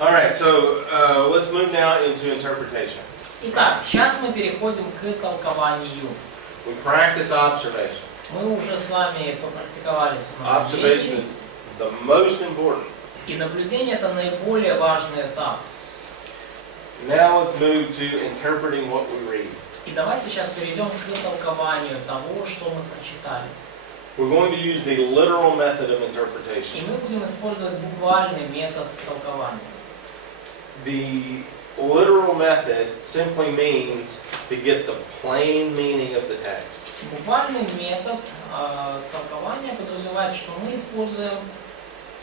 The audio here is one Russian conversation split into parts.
All right, so let's move now into interpretation. Итак, сейчас мы переходим к толкованию. We practice observation. Мы уже с вами попрактиковали с Observation наблюдением. is the most important. И наблюдение это наиболее важный этап. Now let's move to interpreting what we read. И давайте сейчас перейдем к толкованию того, что мы прочитали. We're going to use the literal method of И interpretation. мы будем использовать буквальный метод толкования. The literal method simply means to get the plain meaning of the text. Буквальный метод толкования подразумевает, что мы используем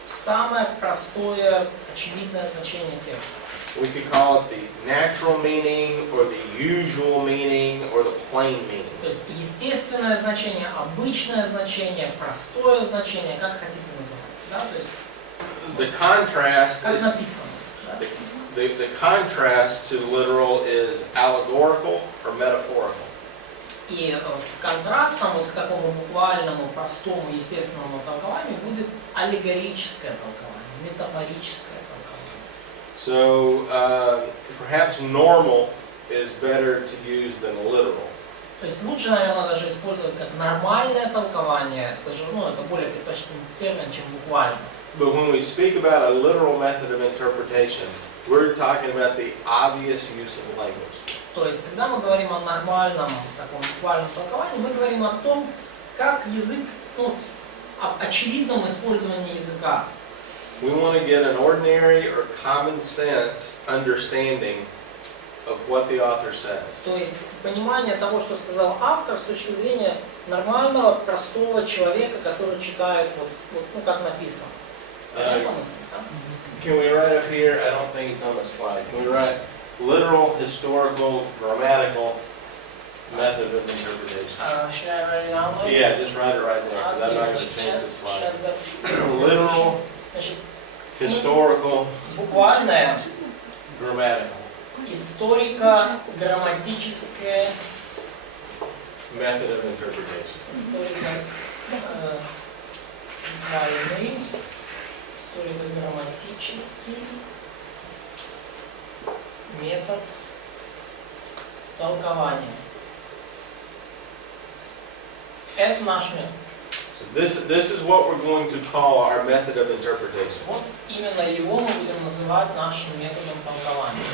самое простое, очевидное значение текста. We could call it the natural meaning, or the usual meaning, or the plain meaning. То есть естественное значение, обычное значение, простое значение, как хотите называть. Да? То есть The contrast как is написано. Да? the contrast to literal is allegorical or metaphorical. И контрастом вот к такому буквальному, простому, естественному толкованию будет аллегорическое толкование, метафорическое толкование. So perhaps normal is better to use than literal. То есть лучше, наверное, даже использовать как нормальное толкование, даже, это более предпочтительный термин, чем буквально. But when we speak about a literal method of interpretation, we're talking about the obvious use of language. То есть, когда мы говорим о нормальном, таком буквальном толковании, мы говорим о том, как язык, об очевидном использовании языка. We want to get an ordinary or common sense understanding of what the author says. То есть, понимание того, что сказал автор, с точки зрения нормального, простого человека, который читает, как написано. Понятно мысль, да? Can we write up here? I don't think it's on the slide. Can we write literal, historical, grammatical method of interpretation? Should I write it down? Yeah, just write it right there, because I'm not going to change the slide. Сейчас Literal, Значит, historical, буквальное, grammatical историко-грамматическое, method of interpretation. Историко-грамматический метод толкования. Это наш метод. So this is what we're going to call our method of interpretation. Вот именно его мы будем называть нашим методом толкования.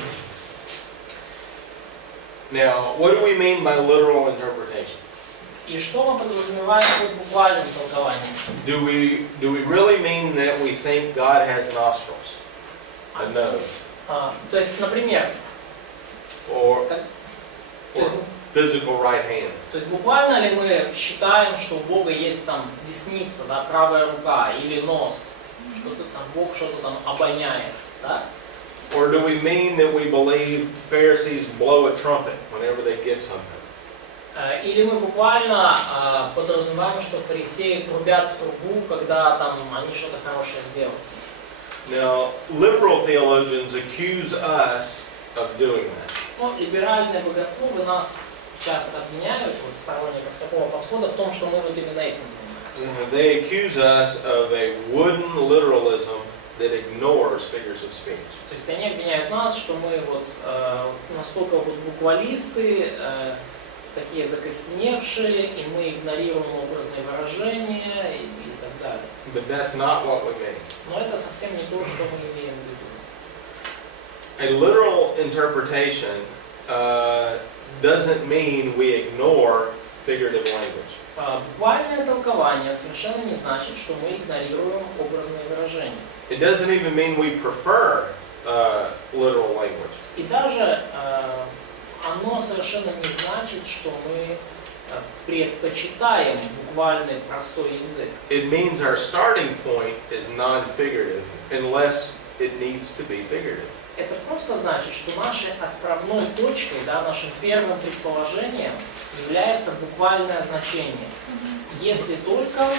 Now, what do we mean by literal interpretation? И что мы подразумеваем под буквальным толкованием? Do we really mean that we think God has nostrils? A nose. То есть, например, Or physical right hand. То есть буквально ли мы считаем, что у Бога есть там десница, да, правая рука или нос, что-то там Бог что-то там обоняет, да? Or do we mean that we believe Pharisees blow a trumpet whenever they give something? Или мы буквально подразумеваем, что фарисеи трубят в трубу, когда там они что-то хорошее сделают? Now, liberal theologians accuse us of doing that. Либеральные богословы нас часто обвиняют, сторонников такого подхода, в том, что мы вот именно этим занимаемся. They accuse us of a wooden literalism that ignores figures of speech. То есть они обвиняют нас, что мы настолько буквалисты, такие закостеневшие, и мы игнорируем образные выражения и так далее. But that's not what we mean. Но это совсем не то, что мы имеем в виду. A literal interpretation doesn't mean we ignore figurative language. Буквальное толкование совершенно не значит, что мы игнорируем образные выражения. It doesn't even mean we prefer literal language. И даже оно совершенно не значит, что мы предпочитаем буквальный простой язык. It means our starting point is non-figurative unless it needs to be figurative. Это просто значит, что нашей отправной точкой, да, нашим первым предположением является буквальное значение. Если только,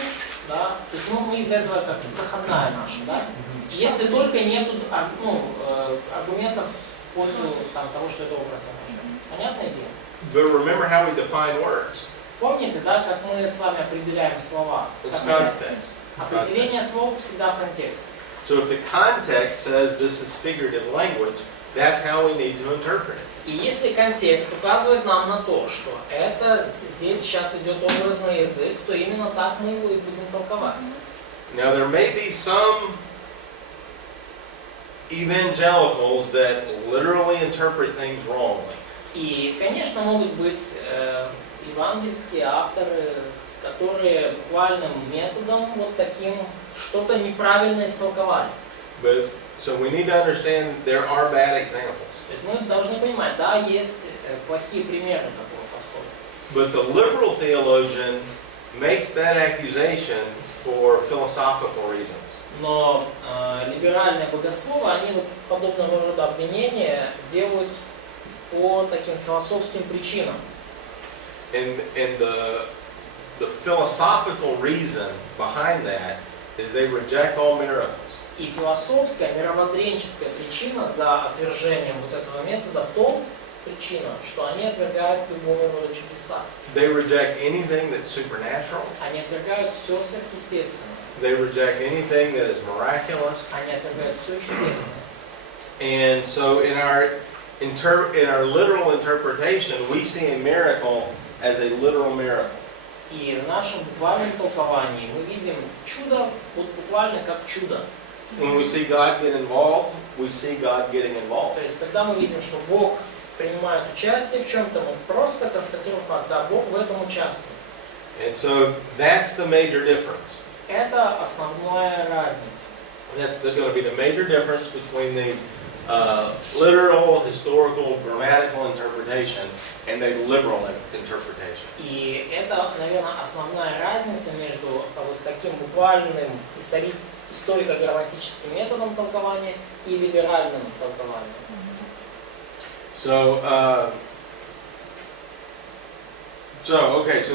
да, то есть мы из этого как заходная наша, да, если только нет аргументов в пользу того, что это образное выражение. Понятная идея? But remember how we define words. Помните, да, как мы с вами определяем слова? It's context. Определение слов всегда в контексте. So So if the context says this is figurative language, that's how we need to interpret it. И если контекст указывает нам на то, что это здесь сейчас идет образный язык, то именно так мы его и будем толковать. Now there may be some evangelicals that literally interpret things wrongly. И, конечно, могут быть евангельские авторы, которые буквальным методом вот таким что-то неправильно истолковали. But so we need to understand there are bad examples. То есть мы должны понимать, да, есть плохие примеры такого подхода. But the liberal theologian makes that accusation for philosophical reasons. Но либеральные богословы, они вот подобного рода обвинения делают по таким философским причинам. And the philosophical reason behind that is they reject all miracles. И философская, мировоззренческая причина за отвержением вот этого метода в том, причина, что они отвергают любого рода чудеса. They reject anything that's supernatural. Они отвергают все сверхъестественное. They reject anything that is miraculous. Они отвергают все чудесное. And so in our literal interpretation, we see a miracle as a literal miracle. И в нашем буквальном толковании мы видим чудо вот буквально как чудо. When we see God get involved, we see God getting involved. То есть, когда мы видим, что Бог принимает участие в чем-то, мы просто констатируем факт, да, Бог в этом участвует. And so that's the major difference. Это основная разница. That's going to be the major difference between the literal, historical, grammatical interpretation and the liberal interpretation. И это, наверное, основная разница между вот таким буквальным историко-грамматическим методом толкования и либеральным толкованием. So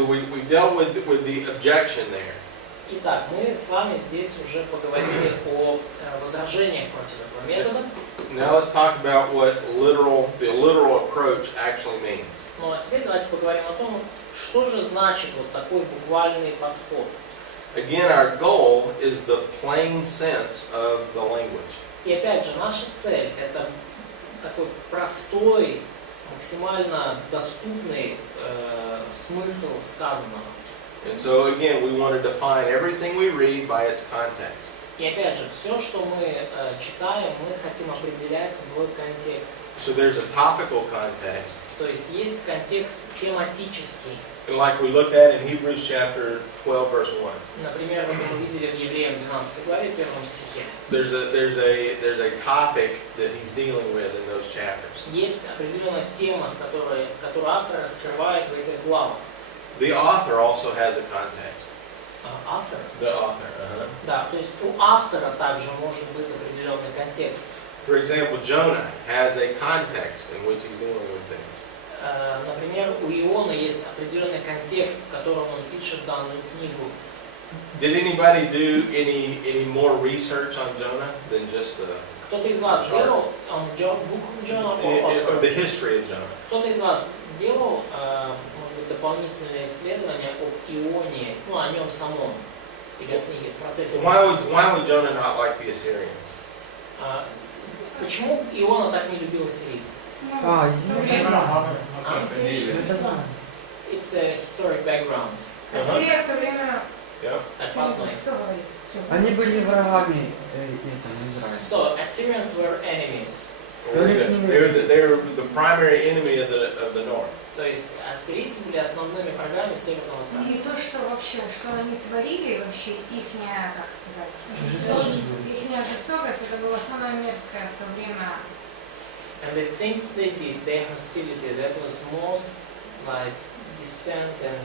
we dealt with the objection there. Итак, мы с вами здесь уже поговорили о возражениях против этого метода. Now let's talk about what the literal approach actually means. Ну а теперь давайте поговорим о том, что же значит вот такой буквальный подход. Again, our goal is the plain sense of the language. И опять же, наша цель – это такой простой, максимально доступный смысл сказанного. And so again, we want to define everything we read by its context. И опять же, все, что мы читаем, мы хотим определять в контексте. So there's a topical context. То есть есть контекст тематический. And like we looked at in Hebrews chapter 12, verse 1. Например, мы видели в Евреям 12 главе, 1 стихе. There's a topic that he's dealing with in those chapters. Есть определенная тема, которую автор раскрывает в этих главах. The author also has a context. Автор? The author. Да, то есть у автора также может быть определенный контекст. For example, Jonah has a context in which he's dealing with things. Например, у Иона есть определенный контекст, в котором он пишет данную книгу. Did anybody do any more research on Jonah than just the? Кто-то из вас делал букву Джона? Or the history of Jonah? Кто-то из вас делал дополнительные исследования об Ионе, ну о нем самом, или о книге в процессе? Why would Jonah not like the Assyrians? Почему Иона так не любил ассирийцев? It's a historic background. Ассирия в то время... Кто говорит? Они были врагами Израиля. So, Assyrians were enemies. They're the primary enemy of the north. То есть ассирийцы были основными врагами Северного И царства. то, что вообще, что они творили, вообще ихняя, как сказать, ихняя жестокость, это было самое мерзкое в то время. And the things they did, their hostility, that was most like dissent and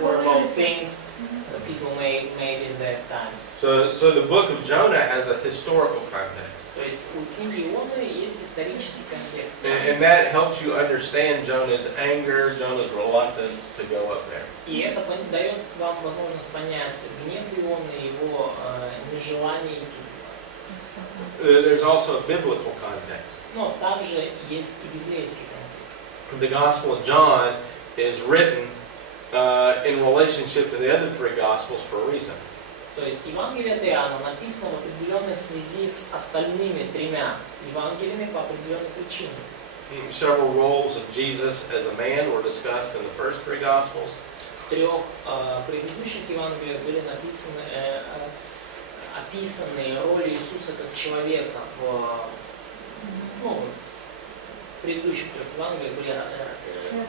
horrible things that people made in their times. So the book of Jonah has a historical context. То есть у книги Ионы есть исторический контекст. And that helps you understand Jonah's anger, Jonah's reluctance to go up there. И это дает вам возможность понять гнев Ионы и его нежелание идти. There's also a biblical context. Но также есть и библейский контекст. The Gospel of John is written in relationship to the other three Gospels for a reason. То То есть Евангелие от Иоанна написано в определенной связи с остальными тремя Евангелиями по определенной причине. Several roles of Jesus as a man were discussed in the first three Gospels. В трех предыдущих Евангелиях были описаны роли Иисуса как человека в предыдущих трех Евангелиях были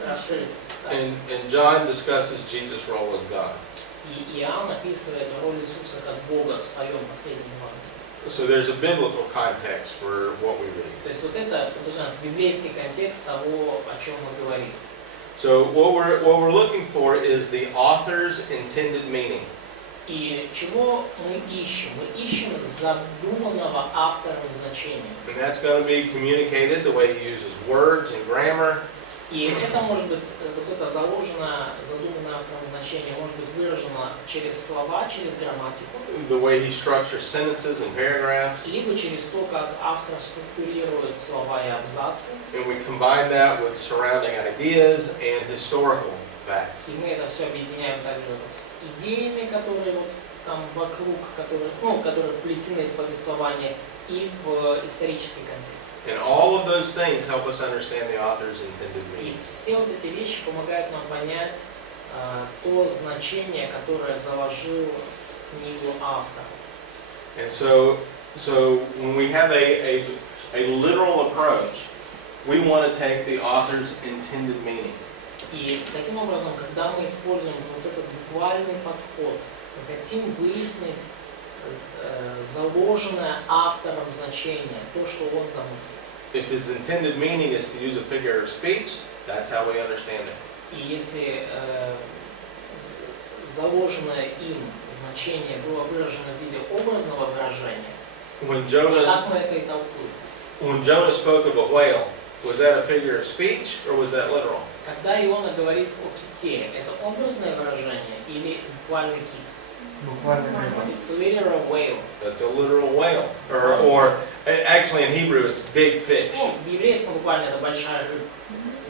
раскрыты. And John discusses Jesus' role as God. И Иоанн описывает роль Иисуса как Бога в своем последнем Евангелии. So there's a biblical context for what we read. То есть вот это у нас библейский контекст того, о чем мы говорим. So what we're looking for is the author's intended meaning. И чего мы ищем? Мы ищем задуманного автором значения. And that's going to be communicated the way he uses words and grammar. И это может быть, вот это задуманное автором значение может быть выражено через слова, через грамматику. The way he structures sentences and paragraphs. Либо через то, как автор структурирует слова и абзацы. And we combine that with surrounding ideas and historical facts. И мы это все объединяем также с идеями, которые вот там вокруг, которые вплетены в повествование и в исторический контекст. And all of those things help us understand the author's intended И meaning. все вот эти вещи помогают нам понять то значение, которое заложил в книгу автор. And so when we have a literal approach, we want to take the author's intended meaning. И таким образом, когда мы используем вот этот буквальный подход, мы хотим выяснить заложенное автором значение, то, что он замыслил. If his intended meaning is to use a figure of speech, that's how we understand it. И если заложенное им значение было выражено в виде образного выражения, так мы это и толкуем. When Jonah spoke of a whale, was that a figure of speech or was that literal? Когда Иона говорит о ките, это образное выражение или буквальный кит? Буквально. It's a literal whale. That's a literal whale. Or actually in Hebrew it's big fish. В еврейском буквально это большая рыба.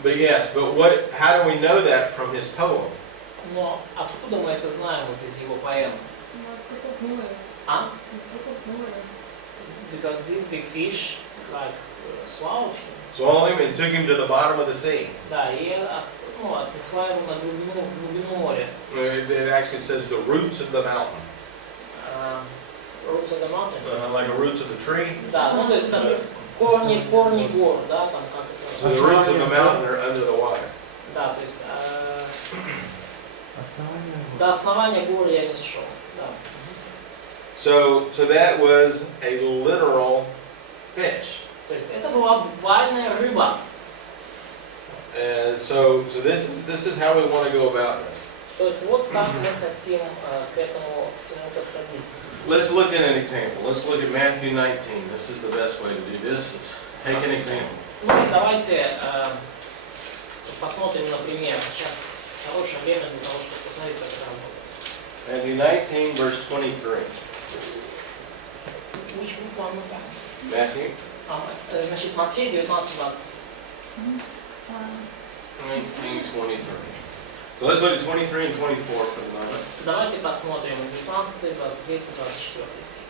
But yes, but how do we know that from his poem? Но откуда мы это знаем вот из его поэмы? Because these big fish like swallowed him. Swallowed him and took him to the bottom of the sea. Да, и отнесла его на глубину моря. It actually says the roots of the mountain. Roots of the mountain. Like the roots of the tree. Да, ну то есть там корни гор, да, там как So the roots of the mountain are under the water. Да, то есть до основания гор я не шел. Да. So that was a literal fish. То есть это была буквальная рыба. So this is how we want to go about this. То есть вот так мы хотим к этому всему подходить. Let's look at an example. Let's look at Matthew 19. This is the best way to do this. Is take an example. Ну и давайте посмотрим, например, сейчас хорошее время для того, чтобы посмотреть, как это работает. Matthew 19, verse 23. Which book one more time? Matthew? Значит, Матфея 19:20. 19:23. So let's look at 23 and 24 for the moment. Давайте посмотрим 19, 23, 24 стих.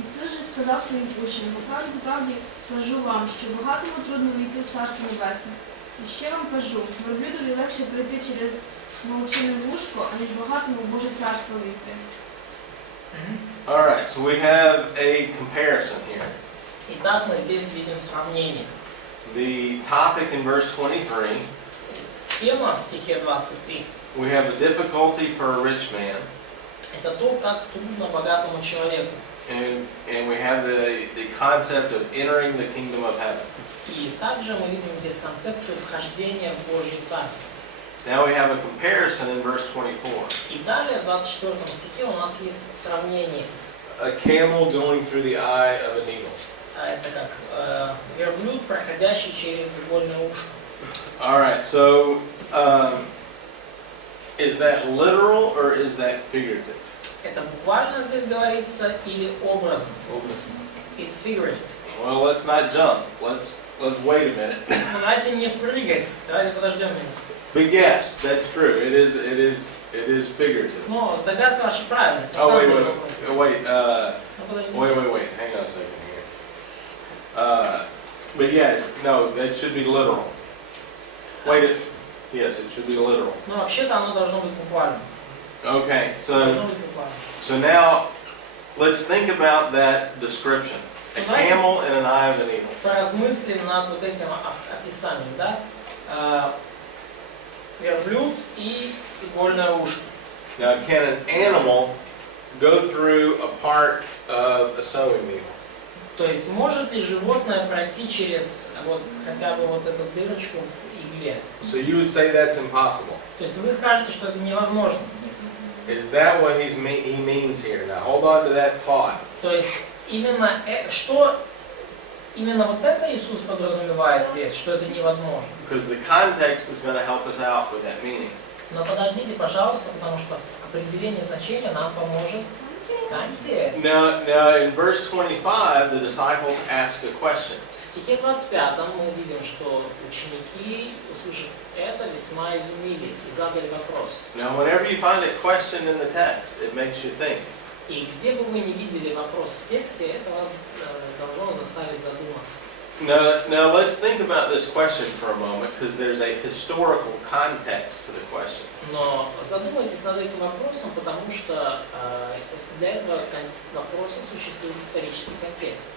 Ісус же сказав своїм учням: по правді кажу вам, що багатому трудно війти в Царство Небесне. І ще вам кажу, верблюдові легше прийти через молочине вушко, аніж багатому в Боже Царство війти. All right, so we have a comparison here. Итак, мы здесь видим сравнение. The topic in verse 23. Тема в стихе 23. We have a difficulty for a rich man. Это то, как трудно богатому человеку. And we have the concept of entering the kingdom of heaven. И также мы видим здесь концепцию вхождения в Божье Царство. Now we have a comparison in verse 24. И далее в 24 стихе у нас есть сравнение. A camel going through the eye of a needle. Это как верблюд, проходящий через игольное ушко. All right, so is that literal or is that figurative? Это буквально здесь говорится или образно? It's figurative. Well, let's not jump. Let's wait a minute. Давайте не прыгать, давайте подождем. But yes, that's true. It is It is figurative. Но догадка ваша правильная. На Oh, самом wait, деле wait, вопрос. wait, Ну, подождите. wait. Hang on a second here. But yeah, no, that should be literal. Yes, it should be literal. Ну, вообще-то оно должно быть буквально. Okay, Должно быть буквально. so now let's think about that description. A camel and an eye of an eagle. Поразмыслим над вот этим описанием, да? Верблюд и игольное ушко. Now, can an animal go through a part of a sewing needle? То есть может ли животное пройти через вот хотя бы вот эту дырочку в игле? So you would say that's impossible. То есть вы скажете, что это невозможно. Is that what he means here? Now, hold on to that thought. То есть именно что именно вот это Иисус подразумевает здесь, что это невозможно. Because the context is going to help us out with that meaning. Но подождите, пожалуйста, потому что в определении значения нам поможет контекст. Now in verse 25, the disciples ask a question. В стихе 25 мы видим, что ученики, услышав это, весьма изумились и задали вопрос. Now, whenever you find a question in the text, it makes you think. И где бы вы ни видели вопрос в тексте, это вас должно заставить задуматься. Now let's think about this question for a moment, because there's a historical context to the question. Но задумайтесь над этим вопросом, потому что для этого вопроса существует исторический контекст.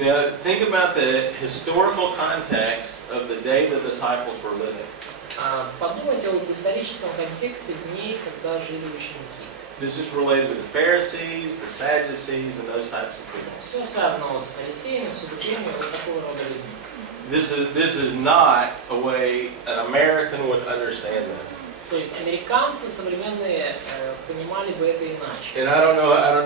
Now think about the historical context of the day the disciples were living. Подумайте об историческом контексте дней, когда жили ученики. This is related to the Pharisees, the Sadducees, and those types of people. Все связано вот с фарисеями, саддукеями, вот такого рода людьми. This is not a way an American would understand this. То есть американцы современные понимали бы это иначе. And I don't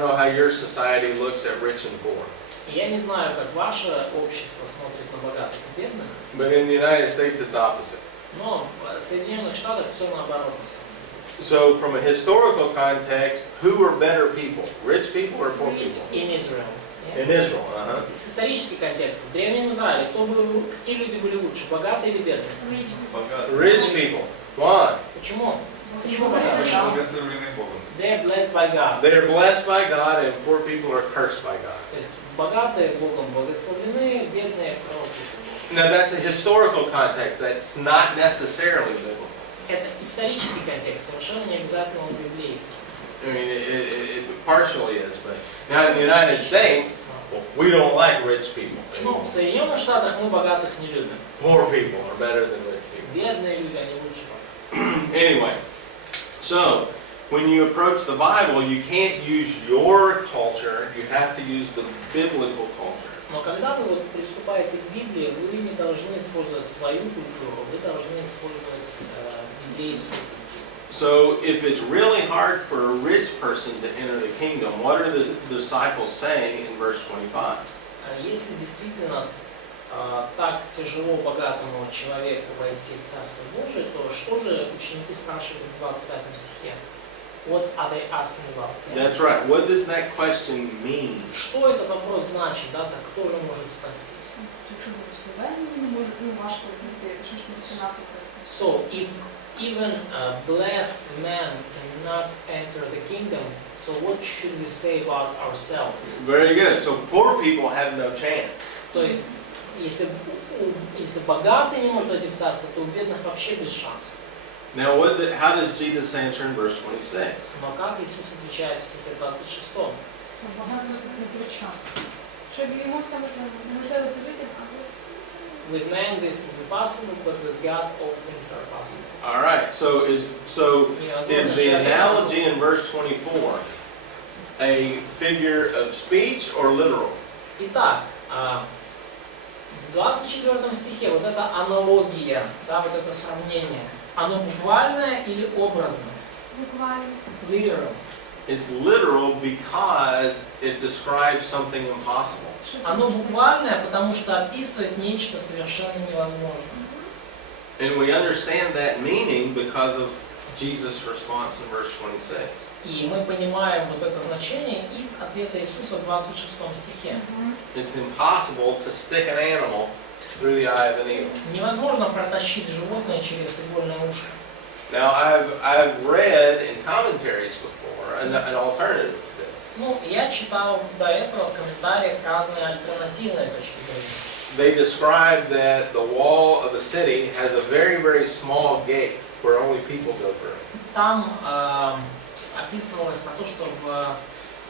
know how your society looks at rich and poor. Я не знаю, как ваше общество смотрит на богатых и бедных, But in the United States, it's opposite. но в Соединенных Штатах все наоборот на самом деле. So, from a historical context, who are better people, rich people or poor people? In Israel. In Israel, С исторический контекст. В Древнем Израиле какие люди были лучше, богатые или бедные? Rich people. Why? Почему? Почему Благословлены Богом. They're blessed by God. They're blessed by God, and poor people are cursed by God. То есть богатые Богом благословлены, бедные прокляты. Now, that's a historical context. That's not necessarily biblical. Это исторический контекст, совершенно не обязательно он библейский. I mean, it partially is, but now in the United States, we don't like rich people. Но в Соединенных Штатах мы богатых не любим. Poor people are better than rich people. Бедные люди, они лучше. Anyway, so when you approach the Bible, you can't use your culture. You have to use the biblical culture. Но когда вы вот приступаете к Библии, вы не должны использовать свою культуру, вы должны использовать библейскую культуру. So if it's really hard for a rich person to enter the kingdom, what are the disciples saying in verse 25? Если действительно так тяжело богатому человеку войти в Царство Божие, то что же ученики спрашивают в 25 стихе? What are they asking about? That's right. What does that question mean? Что этот вопрос значит, да? Так кто же может спастись? Якщо благословенні не можуть, важко прийти, то що ж не до нас виходить? So, if even a blessed man cannot enter the kingdom, so what should we say about ourselves? Very good. So poor people have no chance. То есть, если богатый не может войти в царство, то у бедных вообще без шансов. Now, how does Jesus answer in verse 26? Но как Иисус отвечает в стихе 26? With man this is impossible, but with God all things are possible. All right. So is the analogy in verse 24 a figure of speech or literal? Итак, в 24 стихе вот эта аналогия, да, вот это сравнение, оно буквальное или образное? Буквально. Literal. It's literal because it describes something impossible. Оно буквальное, потому что описывает нечто совершенно невозможное. And we understand that meaning because of Jesus' response in verse 26. И мы понимаем вот это значение из ответа Иисуса в 26 стихе. It's impossible to stick an animal through the eye of a needle. Невозможно протащить животное через игольное ушко. Now, I've read in commentaries before an alternative to this. Ну, я читал до этого в комментариях разные альтернативные точки зрения. They describe that the wall of a city has a very, very small gate where only people go through. Там описывалось про то, что в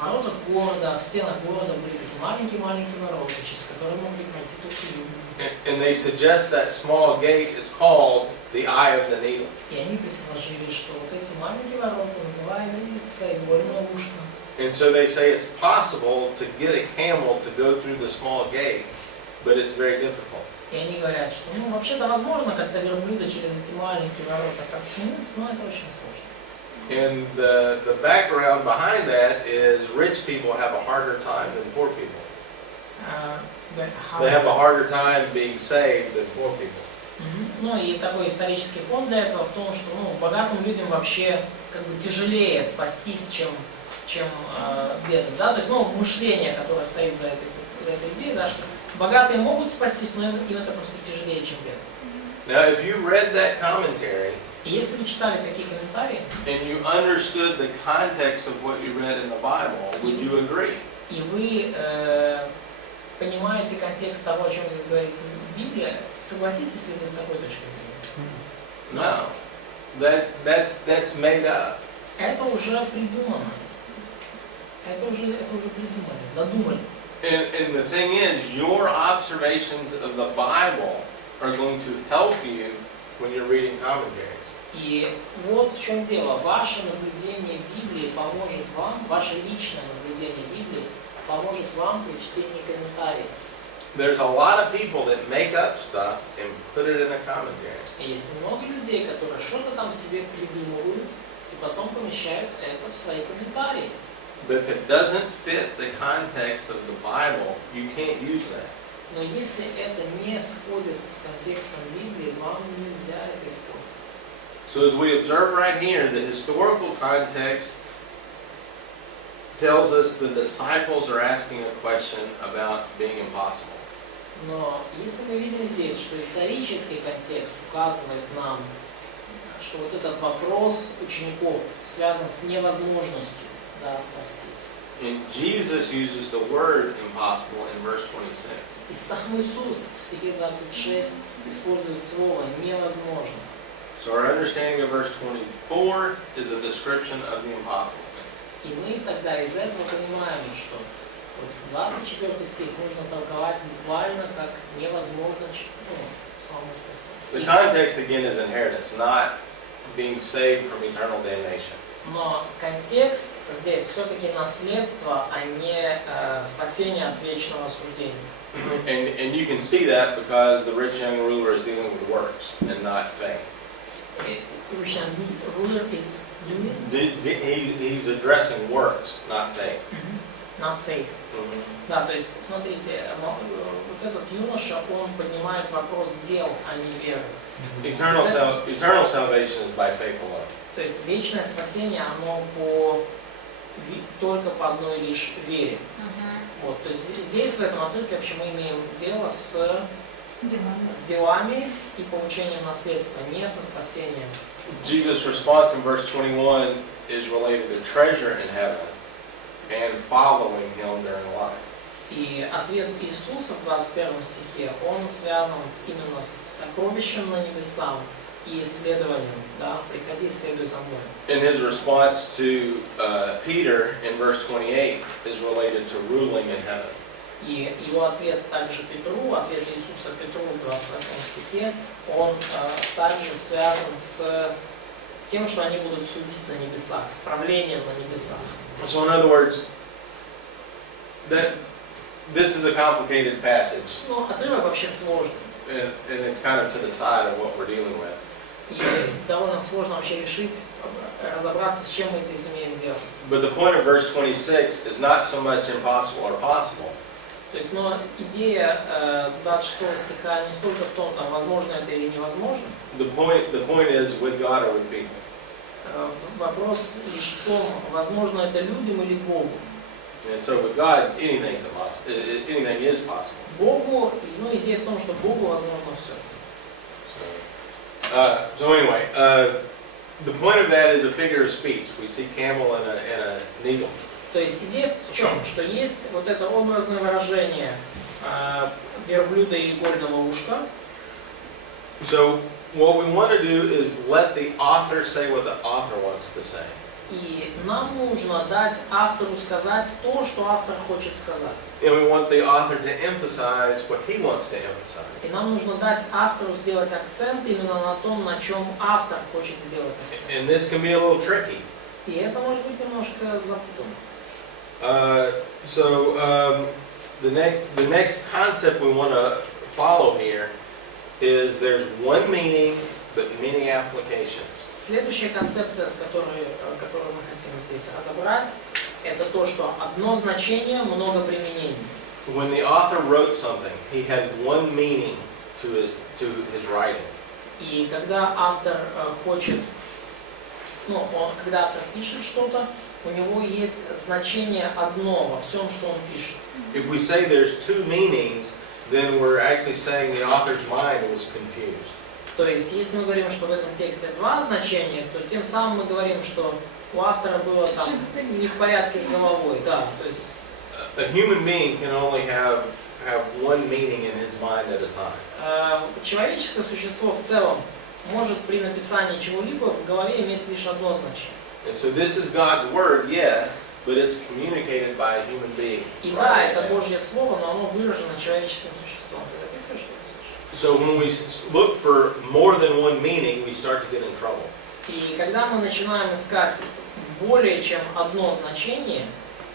воротах города, в стенах города были такие маленькие-маленькие ворота, через которые могли пройти только люди. And they suggest that small gate is called the eye of the needle. И они предположили, что вот эти маленькие ворота называемые игольное ушко. And so they say it's possible to get a camel to go through the small gate, but it's very difficult. И они говорят, что ну вообще-то возможно как-то верблюда через эти маленькие ворота как-то, но это очень сложно. And the background behind that is rich people have a harder time than poor people. They have a harder time being saved than poor people. Ну и такой исторический фон для этого в том, что богатым людям вообще как бы тяжелее спастись, чем бедным. Да? То есть мышление, которое стоит за этой идеей, да, что богатые могут спастись, но им это просто тяжелее, чем бедным. Now, if you read that commentary, И если вы читали такие комментарии, and you understood the context of what you read in the Bible, would you agree? и вы понимаете контекст того, о чем здесь говорится в Библии, согласитесь ли вы с такой точкой зрения? No. That's made up. Это уже придумано. Это уже придумали, додумали. And the thing is, your observations of the Bible are going to help you when you're reading commentaries. И вот в чем дело. Ваше наблюдение Библии поможет вам, ваше личное наблюдение Библии поможет вам при чтении комментариев. There's a lot of people that make up stuff and put it in a commentary. И есть много людей, которые что-то там себе придумывают и потом помещают это в свои комментарии. But if it doesn't fit the context of the Bible, you can't use that. Но если это не сходится с контекстом Библии, вам нельзя это использовать. So as we observe right here, the historical context tells us the disciples are asking a question about being impossible. Но если мы видим здесь, что исторический контекст указывает нам, что вот этот вопрос учеников связан с невозможностью спастись. And Jesus uses the word impossible in verse 26. И сам Иисус в стихе 26 использует слово «невозможно». So our understanding of verse 24 is a description of the impossible. И мы тогда из этого понимаем, что 24 стих нужно толковать буквально как невозможно самому спастись. The context again is inheritance, not being saved from eternal damnation. Но контекст здесь все-таки наследство, а не спасение от вечного осуждения. And you can see that because the rich young ruler is dealing with works and not faith. Rich young ruler is doing? He's addressing works, not faith. Not faith. Да, то есть, смотрите, вот этот юноша, он поднимает вопрос дел, а не веры. Eternal salvation is by faith alone. То есть вечное спасение, оно только по одной лишь вере. Вот, то есть здесь, в этом отрывке, вообще мы имеем дело с делами и получением наследства, не со спасением. Jesus' response in verse 21 is related to treasure in heaven and following him during life. И ответ Иисуса в 21 стихе, он связан именно с сокровищем на небесах и исследованием, да, приходи, следуй за мной. And his response to Peter in verse 28 is related to ruling in heaven. И его ответ также Петру, ответ Иисуса Петру в 28 стихе, он также связан с тем, что они будут судить на небесах, с правлением на небесах. So in other words, this is a complicated passage. Ну, отрывок вообще сложный. And it's kind of to the side of what we're dealing with. И довольно сложно вообще решить, разобраться, с чем мы здесь имеем дело. But the point of verse 26 is not so much impossible or possible. То есть, но идея 26 стиха не столько в том, там, возможно это или невозможно. The point is with God or with people. Вопрос лишь в том, возможно это людям или Богу. And so with God, anything is possible. Богу, ну, идея в том, что Богу возможно все. So anyway, The point of that is a figure of speech. We see camel and a needle. То есть идея в чем? Что есть вот это образное выражение верблюда и игольного ушка. So what we want to do is let the author say what the author wants to say. И нам нужно дать автору сказать то, что автор хочет сказать. And we want the author to emphasize what he wants to emphasize. И нам нужно дать автору сделать акцент именно на том, на чем автор хочет сделать акцент. And this can be a little tricky. И это может быть немножко запутанно. The next concept we want to follow here is there's one meaning but many applications. Следующая концепция, которую мы хотим здесь разобрать, это то, что одно значение, много применений. When the author wrote something, he had one meaning to his writing. И когда автор когда автор пишет что-то, у него есть значение одно во всем, что он пишет. If we say there's two meanings, then we're actually saying the author's mind was confused. То есть, если мы говорим, что в этом тексте два значения, то тем самым мы говорим, что у автора было там не в порядке с головой, да. То есть a human being can only have one meaning in his mind at a time. Человеческое существо в целом может при написании чего-либо в голове иметь лишь одно значение. And so this is God's word, yes, but it's communicated by a human being. И да, это Божье слово, но оно выражено человеческим существом. Ты записываешь, что ты слышишь? So when we look for more than one meaning, we start to get in trouble. И когда мы начинаем искать более чем одно значение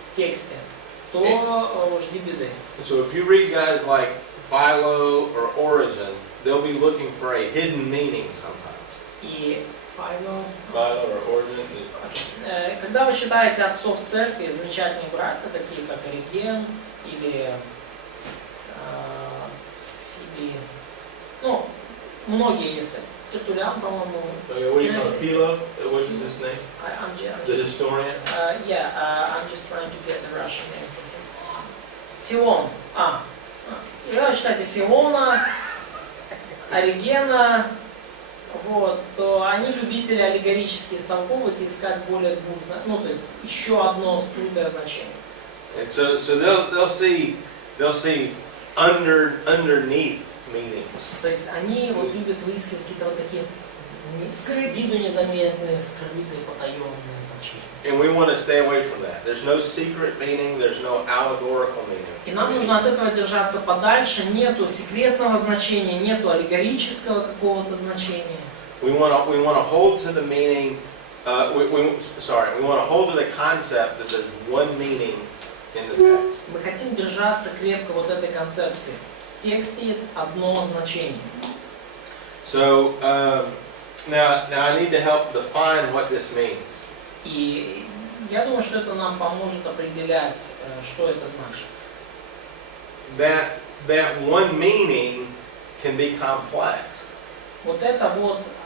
в тексте, то жди беды. So if you read guys like Philo or Origen, they'll be looking for a hidden meaning sometimes. И Philo or Origen. Когда вы читаете отцов церкви, замечательные братья, такие как Ориген или многие есть. Тертулиан, по-моему. Philo, what is his name? The historian? I'm just trying to get the Russian name for him. Филон. Когда вы читаете Филона, Оригена, то они любители аллегорически истолковывать и искать более двух, то есть еще одно скрытое значение. And so they'll see underneath meanings. То есть они любят выискивать какие-то такие с виду незаметные, скрытые, потаенные значения. And we want to stay away from that. There's no secret meaning, there's no allegorical meaning. И нам нужно от этого держаться подальше. Нету секретного значения, нету аллегорического какого-то значения. We want to hold to the meaning. We want to hold to the concept that there's one meaning in the text. Мы хотим держаться крепко этой концепции. В тексте есть одно значение. So now I need to help define what this means. И я думаю, что это нам поможет определять, что это значит. That one meaning can be complex. Это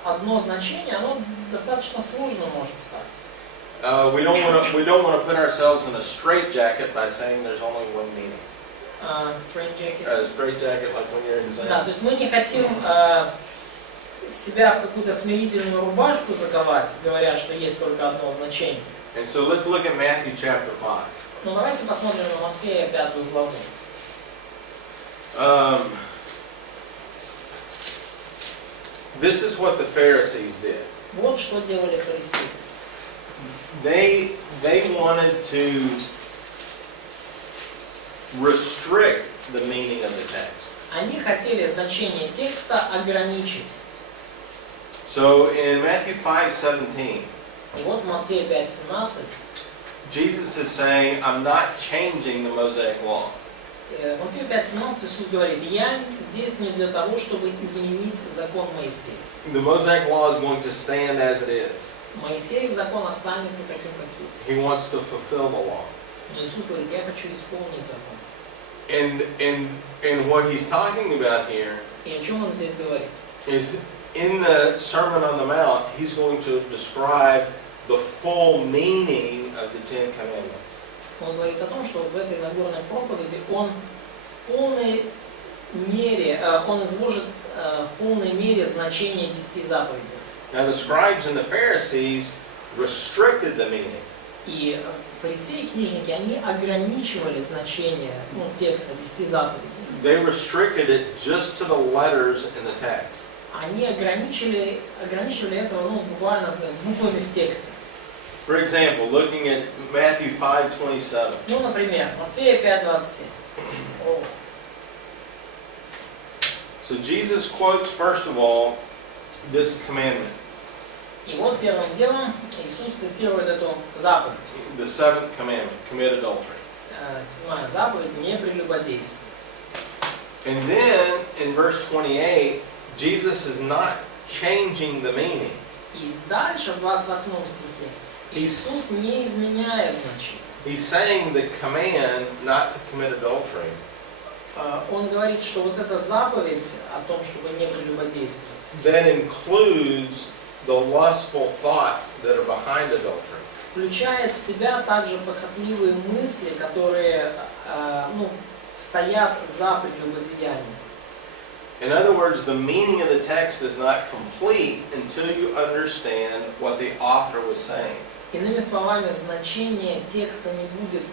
одно значение, оно достаточно сложно может стать. We don't want to put ourselves in a straitjacket by saying there's only one meaning. Straitjacket, like when you're in Zen. Да, то есть мы не хотим себя в какую-то смирительную рубашку заковать, говоря, что есть только одно значение. And so let's look at Matthew chapter 5. Давайте посмотрим на Матфея 5 главу. This is what the Pharisees did. Вот что делали фарисеи. They wanted to restrict the meaning of the text. Они хотели значение текста ограничить. So in Matthew 5:17, И в Матфея 5:17 Jesus is saying, I'm not changing the Mosaic law. В Матфея 5:17 Иисус говорит: я здесь не для того, чтобы изменить закон Моисея. The Mosaic law is going to stand as it is. Моисеев закон останется таким, как есть. He wants to fulfill the law. Но Иисус говорит: я хочу исполнить закон. And what he's talking about here И о чем он здесь говорит? is in the Sermon on the Mount, he's going to describe the full meaning of the Ten Commandments. Он говорит о том, что в этой Нагорной проповеди он в полной мере, он изложит в полной мере значение 10 заповедей. Now the scribes and the Pharisees restricted the meaning. И фарисеи и книжники, они ограничивали значение текста 10 заповедей. They restricted it just to the letters in the text. Они ограничивали этого буквально буквами в тексте. For example, looking at Matthew 5:27. Например, Матфея 5:27. So Jesus quotes first of all this commandment, И вот первым делом Иисус цитирует эту заповедь. the seventh commandment, commit adultery. 7-я заповедь – не прелюбодействуй. And then in verse 28, Jesus is not changing the meaning. И дальше, в 28 стихе, Иисус не изменяет значение. He's saying the command not to commit adultery Он говорит, что вот эта заповедь о том, чтобы не прелюбодействовать, that includes the lustful thoughts that are behind adultery. включает в себя также похотливые мысли, которые стоят за прелюбодеянием. In other words, the meaning of the text is not complete until you understand what the author was saying. Иными словами, значение текста не будет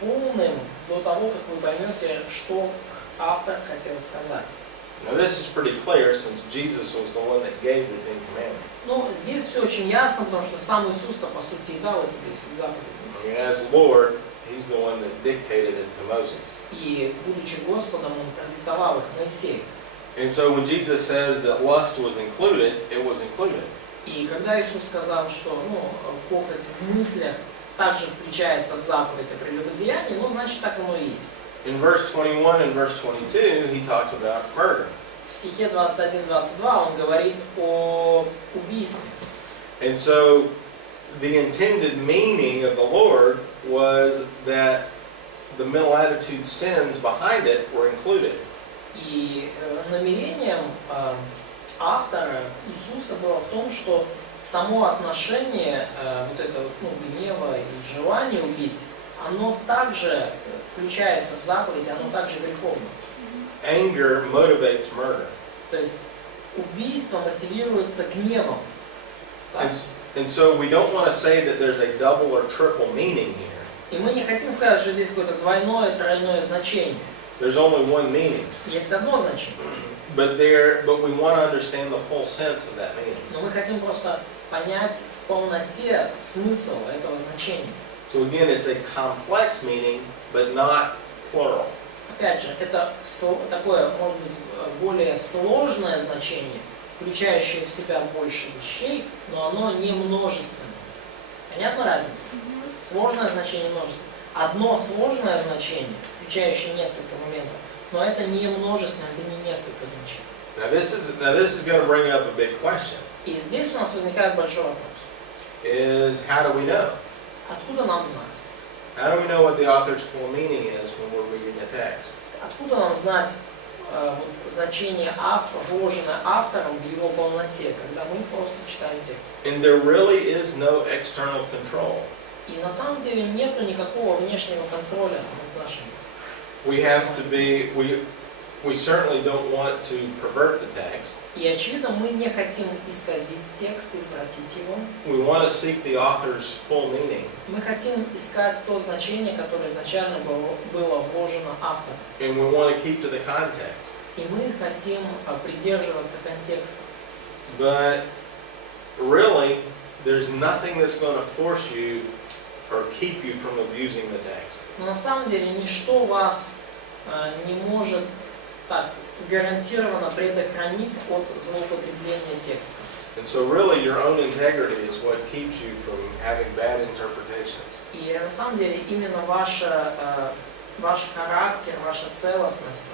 полным до того, как вы поймете, что автор хотел сказать. Now this is pretty clear since Jesus was the one that gave the Ten Commandments. Здесь все очень ясно, потому что сам Иисус-то, по сути, и дал эти 10 заповедей. I mean, as Lord, He's the one that dictated it to Moses. И, будучи Господом, Он продиктовал их Моисею. And so when Jesus says that lust was included, it was included. И когда Иисус сказал, что похоть в мыслях также включается в заповедь о прелюбодеянии, значит, так оно и есть. In verse 21 and verse 22, He talks about murder. В стихе 21-22 Он говорит о убийстве. And so the intended meaning of the Lord was that the mental attitude sins behind it were included. И намерением автора Иисуса было в том, что само отношение гнева и желания убить, оно также включается в заповедь, оно также греховно. Anger motivates murder. То есть убийство мотивируется гневом. And so we don't want to say that there's a double or triple meaning here. И мы не хотим сказать, что здесь какое-то двойное, тройное значение. There's only one meaning. Есть одно значение. But we want to understand the full sense of that meaning. Но мы хотим просто понять в полноте смысл этого значения. So again, it's a complex meaning, but not plural. Опять же, это такое, может быть, более сложное значение, включающее в себя больше вещей, но оно не множественное. Понятна разница? Сложное значение множественное. Одно сложное значение, включающее несколько моментов, но это не множественное, это не несколько значений. Now this is going to bring up a big question. И здесь у нас возникает большой вопрос. Is how do we know? Откуда нам знать? How do we know what the author's full meaning is when we're reading a text? Откуда нам знать значение вложенное автором в его полноте, когда мы просто читаем текст? And there really is no external control. И на самом деле нету никакого внешнего контроля над нашим. We certainly don't want to pervert the text. И очевидно, мы не хотим исказить текст, извратить его. We want to seek the author's full meaning. Мы хотим искать то значение, которое изначально было вложено автором. And we want to keep to the context. И мы хотим придерживаться контекста. But really, there's nothing that's going to force you or keep you from abusing the text. Но на самом деле ничто вас не может так гарантированно предохранить от злоупотребления текста. And so really your own integrity is what keeps you from having bad interpretations. И на самом деле именно ваш характер, ваша целостность,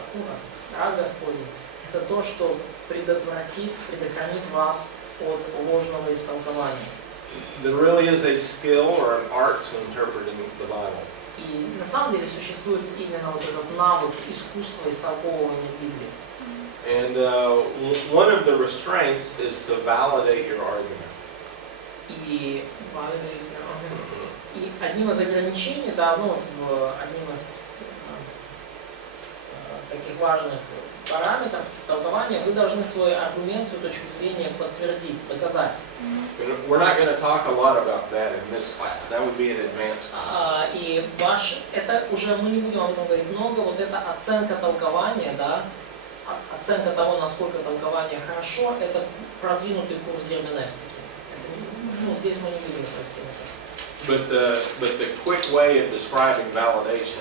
страх Господень, это то, что предохранит вас от ложного истолкования. There really is a skill or an art to interpreting the Bible. И на самом деле существует именно вот этот навык искусства истолковывания Библии. And one of the restraints is to validate your argument. И одним из ограничений, одним из таких важных параметров толкования, вы должны свой аргумент, свою точку зрения подтвердить, доказать. We're not going to talk a lot about that in this class. That would be an advanced class. И это уже мы не будем об этом говорить много, вот эта оценка толкования, да, оценка того, насколько толкование хорошо, это продвинутый курс герменевтики. Здесь мы не будем это сильно касаться. But the quick way of describing validation.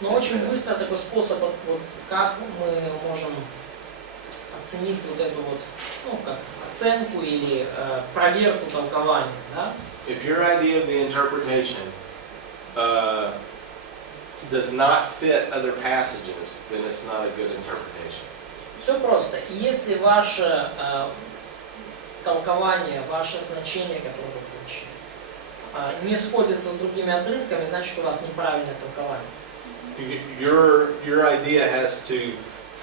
Но очень быстро такой способ, вот, как мы можем оценить вот эту вот, ну, как оценку или проверку толкования, да? If your idea of the interpretation does not fit other passages, then it's not a good interpretation. Все просто. Если ваше толкование, ваше значение, которое вы получили, не сходится с другими отрывками, значит, у вас неправильное толкование. Your idea has to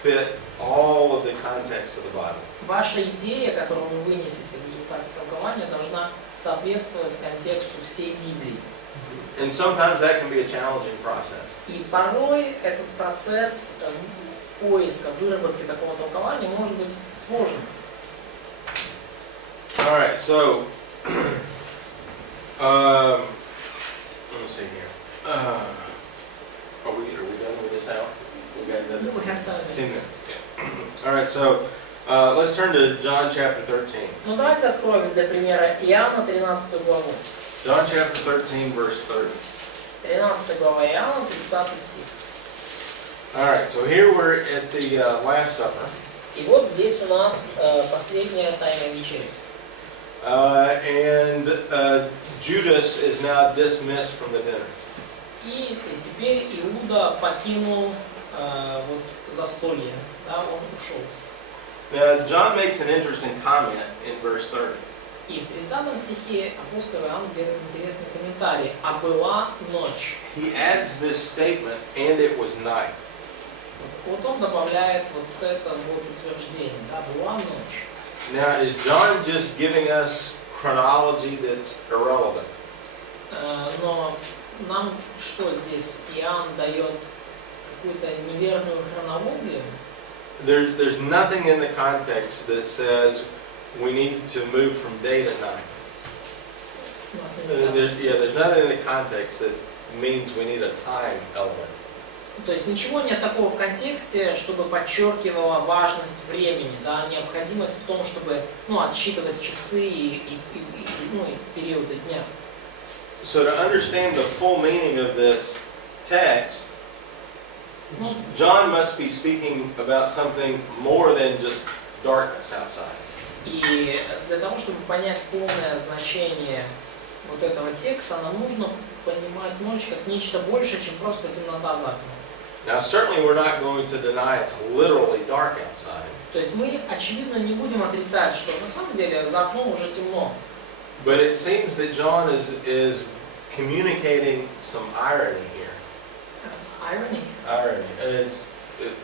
fit all of the context of the Bible. Ваша идея, которую вы вынесете в результате толкования, должна соответствовать контексту всей Библии. And sometimes that can be a challenging process. И порой этот процесс поиска, выработки такого толкования может быть сложным. All right, so let me see here. Are we done with this out? We got another We have 7 10 minutes. minutes. Yeah. All right, so let's turn to John chapter 13. Ну давайте откроем для примера Иоанна 13 главу. John chapter 13, verse 30. 13 глава Иоанна, 30 стих. All right, so here we're at the Last Supper. И вот здесь у нас последняя тайная вечеря. And Judas is now dismissed from the dinner. И теперь Иуда покинул вот застолье, да, он ушел. Now, John makes an interesting comment in verse 30. И в 30 стихе апостол Иоанн делает интересный комментарий. «А была ночь». He adds this statement, and it was night. Вот он добавляет вот это вот утверждение, да, «была ночь». Now, is John just giving us chronology that's irrelevant? Но нам что здесь? Иоанн дает какую-то неверную хронологию? There's nothing in the context that says we need to move from day to night. There's nothing in the context that means we need a time element. То есть ничего нет такого в контексте, чтобы подчеркивало важность времени, да, необходимость в том, чтобы отсчитывать часы и периоды дня. So to understand the full meaning of this text, John must be speaking about something more than just darkness outside. И для того, чтобы понять полное значение вот этого текста, нам нужно понимать ночь как нечто большее, чем просто темнота за окном. Now, certainly we're not going to deny it's literally dark outside. То есть мы, очевидно, не будем отрицать, что на самом деле за окном уже темно. But it seems that John is communicating some irony here. Irony? Irony. It's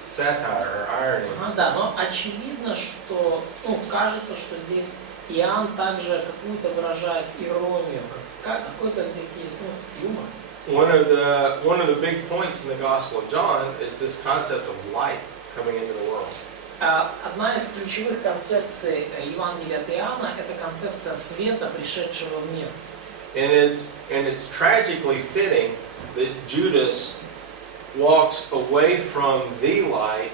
satire or irony. Да, но очевидно, что, кажется, что здесь Иоанн также какую-то выражает иронию, какой-то здесь есть, юмор. One of the big points in the Gospel of John is this concept of light coming into the world. Одна из ключевых концепций Евангелия от Иоанна – это концепция света, пришедшего в мир. And it's tragically fitting that Judas walks away from the light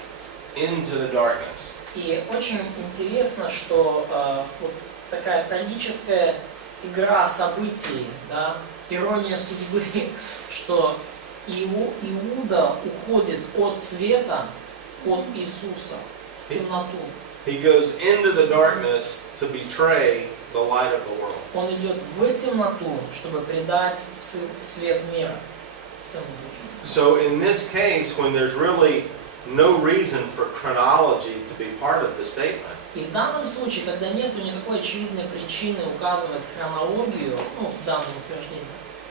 into the darkness. И очень интересно, что вот такая трагическая игра событий, да, ирония судьбы, что Иуда уходит от света, от Иисуса в темноту. He goes into the darkness to betray the light of the world. Он идет в темноту, чтобы предать свет мира. So in this case, when there's really no reason for chronology to be part of the statement, И в данном случае, когда нет никакой очевидной причины указывать хронологию, в данном утверждении,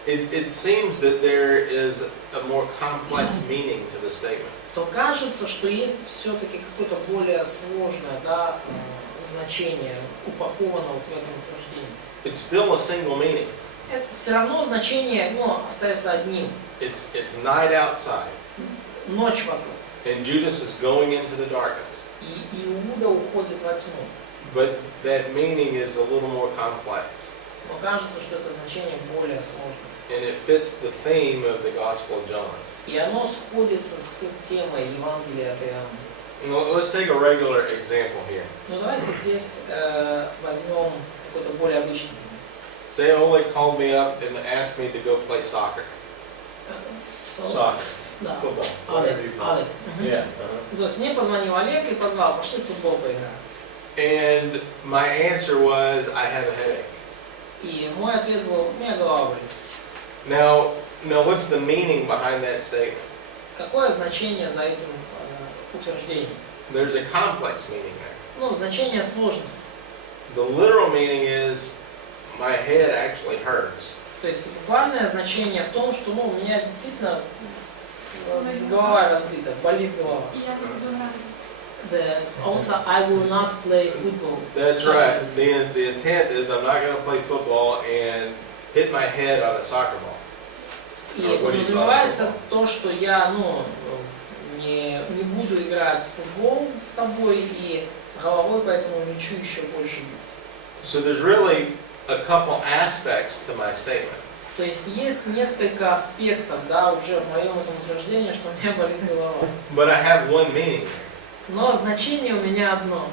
it seems that there is a more complex meaning to the statement. то кажется, что есть все-таки какое-то более сложное, да, значение упаковано вот в этом утверждении. It's still a single meaning. Это все равно значение, остается одним. It's night outside. Ночь вокруг. And Judas is going into the darkness. И Иуда уходит во тьму. But that meaning is a little more complex. Но кажется, что это значение более сложное. And it fits the theme of the Gospel of John. И оно сходится с темой Евангелия от Иоанна. Let's take a regular example here. Ну давайте здесь возьмем какой-то более обычный. Say Oleg called me up and asked me to go play soccer. Soccer. Да. Football. Олег. Whatever you call Олег. it. Yeah. То есть мне позвонил Олег и позвал, пошли в футбол поиграем. And my answer was, I have a headache. И мой ответ был, у меня голова болит. Now, what's the meaning behind that statement? Какое значение за этим утверждением? There's a complex meaning there. Ну, значение сложное. The literal meaning is, my head actually hurts. То есть буквальное значение в том, что у меня действительно голова разбита, болит голова. И я буду рада. Also, I will not play football. That's right. The intent is I'm not going to play football and hit my head on a soccer ball. И подразумевается то, что я не буду играть в футбол с тобой и головой поэтому лечу еще больше бить. So there's really a couple aspects to my statement. То есть есть несколько аспектов, да, уже в моем этом утверждении, что у меня болит голова. But I have one meaning. Но значение у меня одно.